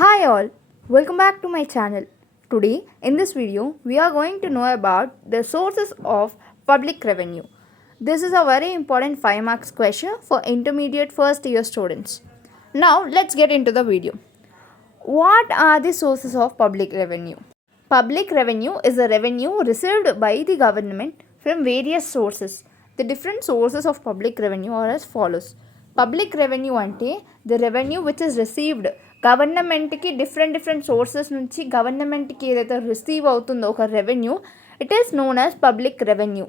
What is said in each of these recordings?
Hi all, welcome back to my channel. Today in this video we are going to know about the sources of public revenue. This is a very important 5 marks question for intermediate first year students. Now let's get into the video. What are the sources of public revenue? Public revenue is a revenue received by the government from various sources. The different sources of public revenue are as follows. Public revenue ante the revenue which is received government ki different sources nunchi government ki edaithe receive avutundo oka revenue, it is known as public revenue.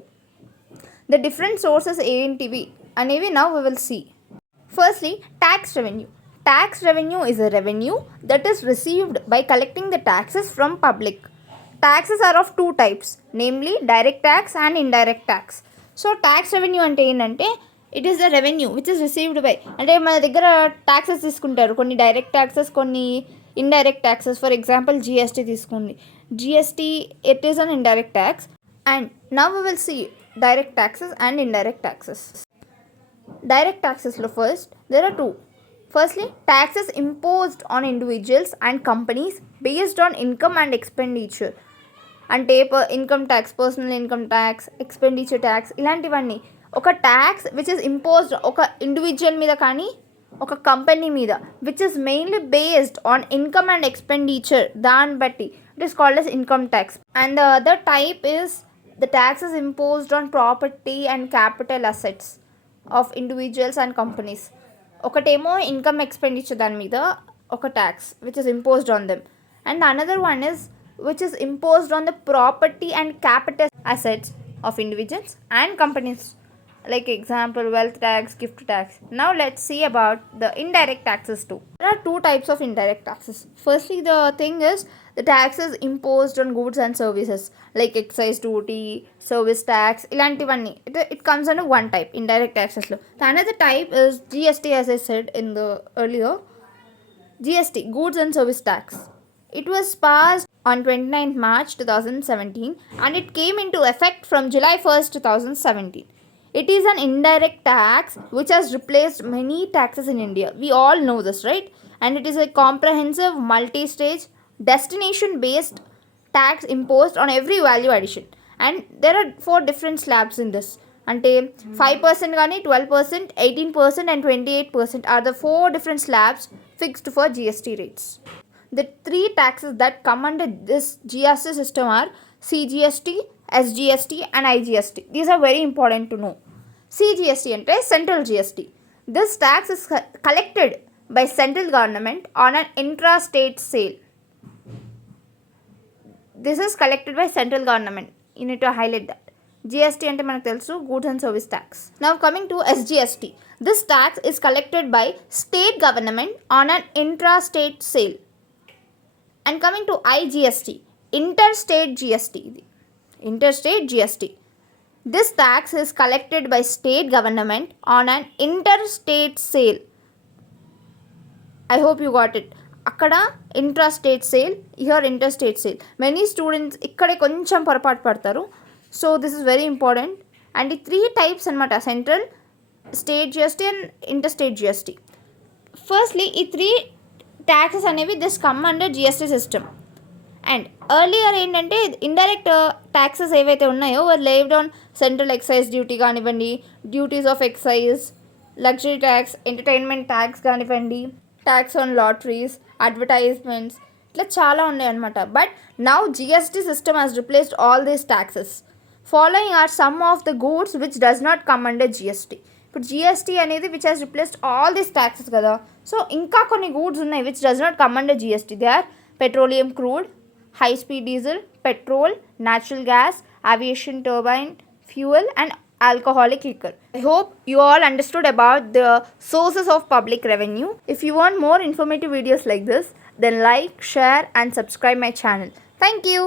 The different sources entivi anevi now we will see. Firstly, tax revenue. Tax revenue is a revenue that is received by collecting the taxes from public. Taxes are of two types, namely direct tax and indirect tax. So tax revenue ante ఏంటంటే it is a revenue which is received by, అంటే మన దగ్గర taxes తీసుకుంటారు, కొన్ని direct taxes కొన్ని indirect taxes. For example, GST తీసుకోండి. GST it is an indirect tax, and now we will see direct taxes and indirect taxes. Direct taxes lo first there are two. Firstly, taxes imposed on individuals and companies based on income and expenditure. అంటే income tax, personal income tax, expenditure tax, ఇలాంటివన్నీ ఒక tax which is imposed ఒక individual మీద కానీ ఒక company మీద which is mainly based on income and expenditure, దాన్ని బట్టి it is called as income tax. And the other type is the taxes imposed on property and capital assets of individuals and companies. ఒకటేమో income expenditure దాని మీద ఒక tax which is imposed on them, and another one is which is imposed on the property and capital assets of individuals and companies. Like example, wealth tax, gift tax. Now let's see about the indirect taxes too. There are two types of indirect taxes. Firstly, the thing is the taxes imposed on goods and services like excise duty, service tax, ilantivanni. It comes under one type, indirect taxes lo. The another type is GST, as I said in the earlier. GST, goods and service tax. It was passed on 29th March 2017 and it came into effect from July 1st, 2017. It is an indirect tax which has replaced many taxes in India. We all know this, right? And it is a comprehensive multi-stage destination-based tax imposed on every value addition. And there are 4 different slabs in this. అంటే 5% కానీ 12%, 18% and 28% are the 4 different slabs fixed for GST rates. The 3 taxes that come under this GST system are CGST, SGST and IGST. These are very important to know. CGST ante central GST. This tax is collected by central government on an intra-state sale. This is collected by central government. You need to highlight that. GST ante manaku telusu, goods and service tax. Now coming to SGST. This tax is collected by state government on an intra-state sale. And coming to IGST, interstate GST. Interstate GST. This tax is collected by state government on an interstate sale. I hope you got it. Akkada intrastate sale, here interstate sale. Many students ikkade koncham పొరపాటు పడతారు. So this is very important. And the 3 types anamata, central, state GST and interstate GST. Firstly, ఈ 3 taxes అనేవి this come under GST system. And earlier ఏంటంటే indirect taxes ఏవైతే ఉన్నాయో levied on central excise duty కానివ్వండి, duties of excise, luxury tax, entertainment tax కానివ్వండి, tax on lotteries, advertisements, ఇట్లా చాలా ఉన్నాయన్నమాట. But now GST system has replaced all these taxes. Following are some of the goods which does not come under GST. ఇప్పుడు GST అనేది which has replaced all these taxes కదా. So ఇంకా కొన్ని goods ఉన్నాయి which does not come under GST. They are petroleum crude, high speed diesel, petrol, natural gas, aviation turbine fuel and alcoholic liquor. I hope you all understood about the sources of public revenue. If you want more informative videos like this, then like, share and subscribe my channel. Thank you.